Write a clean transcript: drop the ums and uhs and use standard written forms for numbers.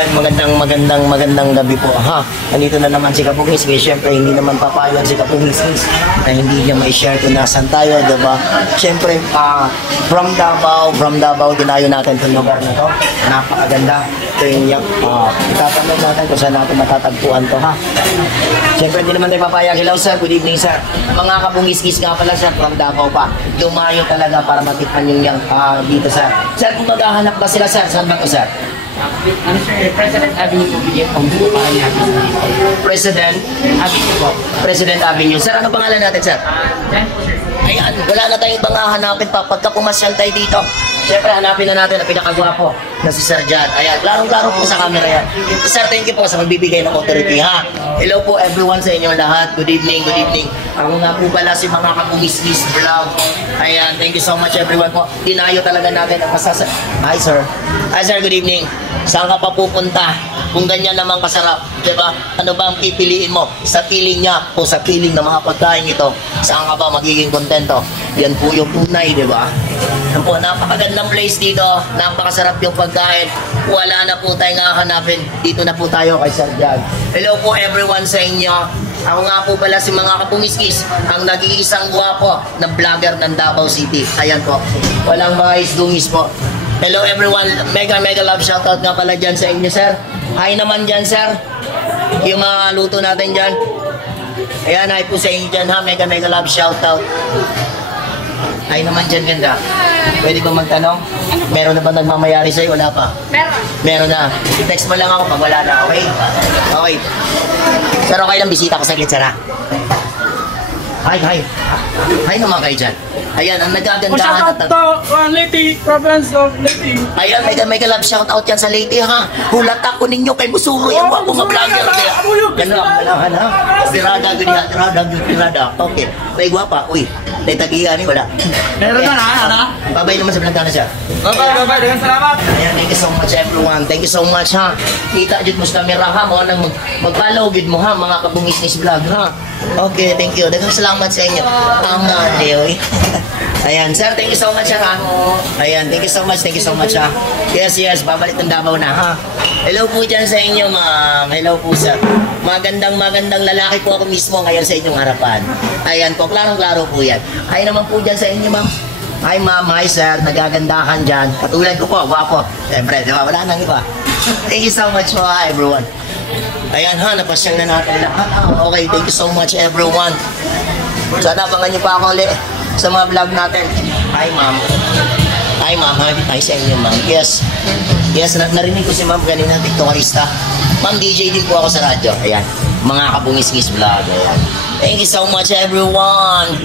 Ayan, magandang gabi po, ha. Andito na naman si Kapungis. Siyempre, hindi naman papayag si Kapungis na hindi niya may-share kung nasan tayo, diba? Siyempre, from Davao, dinayo natin itong lugar na to. Napakaganda. Ito yung itatanong natin kung saan natin matatagpuan to, ha. Siyempre, hindi naman tayo papayag. Hello, sir. Good evening, sir. Mga Kapungis nga pala, sir, from Davao pa. Dumayo talaga para matikman yung dito, sir. Sir, kung maghahanap ba sila, sir, saan ba ito, sir? President Avenue President Avenue po. President Avenue. Sir, ano pangalan natin, sir? Ayan, wala na tayong ibang hanapin pa. Pagka pumasyal tayo dito, siyempre hanapin na natin ang pinakagwapo na si Sir Jan. Ayan, klarong-klaro po sa camera yan. Sir, thank you po sa magbibigay ng authority, ha? Hello po everyone sa inyo lahat. Good evening, good evening. Ako nga po pala si mga Kapungis Vlog. Ayan, thank you so much everyone po. Dinayo talaga natin ang Hi, sir. Hi, sir, good evening. Saan ka pa pupunta? Kung ganyan naman kasarap, diba? Ano ba ang pipiliin mo? Sa piling niya o sa piling ng mga pagkain ito? Saan ka ba magiging kontento? Yan po yung tunay, diba? Yan po, napakagandang place dito. Napakasarap yung pagkain. Wala na po tayong hahanapin. Dito na po tayo kay Sir Jan. Hello po everyone sa inyo. Ako nga po pala si mga Kapungiskis, ang nag-iisang guwapo na vlogger ng Davao City. Ayan po. Walang mga isdungis po. Hello everyone. Mega love shoutout nga pala dyan sa inyo, sir. Hi naman dyan, sir. Yung mga luto natin dyan. Ayan, hi po sa inyo dyan, ha. Mega love shoutout. Hi naman dyan, ganda. Pwede ba magtanong? Meron na ba nagmamayari sa'yo? Wala pa? Meron na. Text mo lang ako pag wala na, okay? Okay. Sir, okay lang bisita ko saglit, sir, ha? Hi naman kayo dyan. Ayan, ang nagagandahan at Leyte, province of Leyte. Ayan, mega love shoutout yan sa Leyte, ha. Hulat ako ninyo kay Busuro. Yan po mga vlogger. Yan lang, ha. Tirada. Okay. May guwapa. Uy, may tagihan ni wala. Meron na, ha? Babay naman sa vlog na siya. Bye. Dengan salamat. Ayan, thank you so much everyone. Thank you so much, ha. Kita dyan mo sa camera, ha. Mo nang mag-follow mo, ha, mga Kapungis Vlog, ha. Okay, thank you. Dagang salamat sa inyo. Leo. Ayan, sir, thank you so much, ha. Ayan, thank you so much, ha. Yes, babalik ng Davao na, ha. Hello po dyan sa inyo, ma'am. Hello po, sir. Magandang lalaki po ako mismo ngayon sa inyong harapan. Ayan po, klarong-klaro po yan. Ay naman po dyan sa inyo, ma'am. Hi, ma'am. Hi, sir. Nagagandahan dyan. Katulad ko po, guwapo. Siyempre, di ba? Wala nang iba. Thank you so much po, ha, everyone. Ayan, ha. Napasyang na natin lahat. Okay, thank you so much, everyone. Sana abangan niyo pa ako ulit sa mga vlog natin. Hi, ma'am. Hi, ma'am. Hi sa inyo, ma'am. Yes, narinig ko si ma'am kanina, TikTokerista. Ma'am, DJ din po ako sa radyo. Ayan, mga Kapungis Vlog. Ayan. Thank you so much, everyone.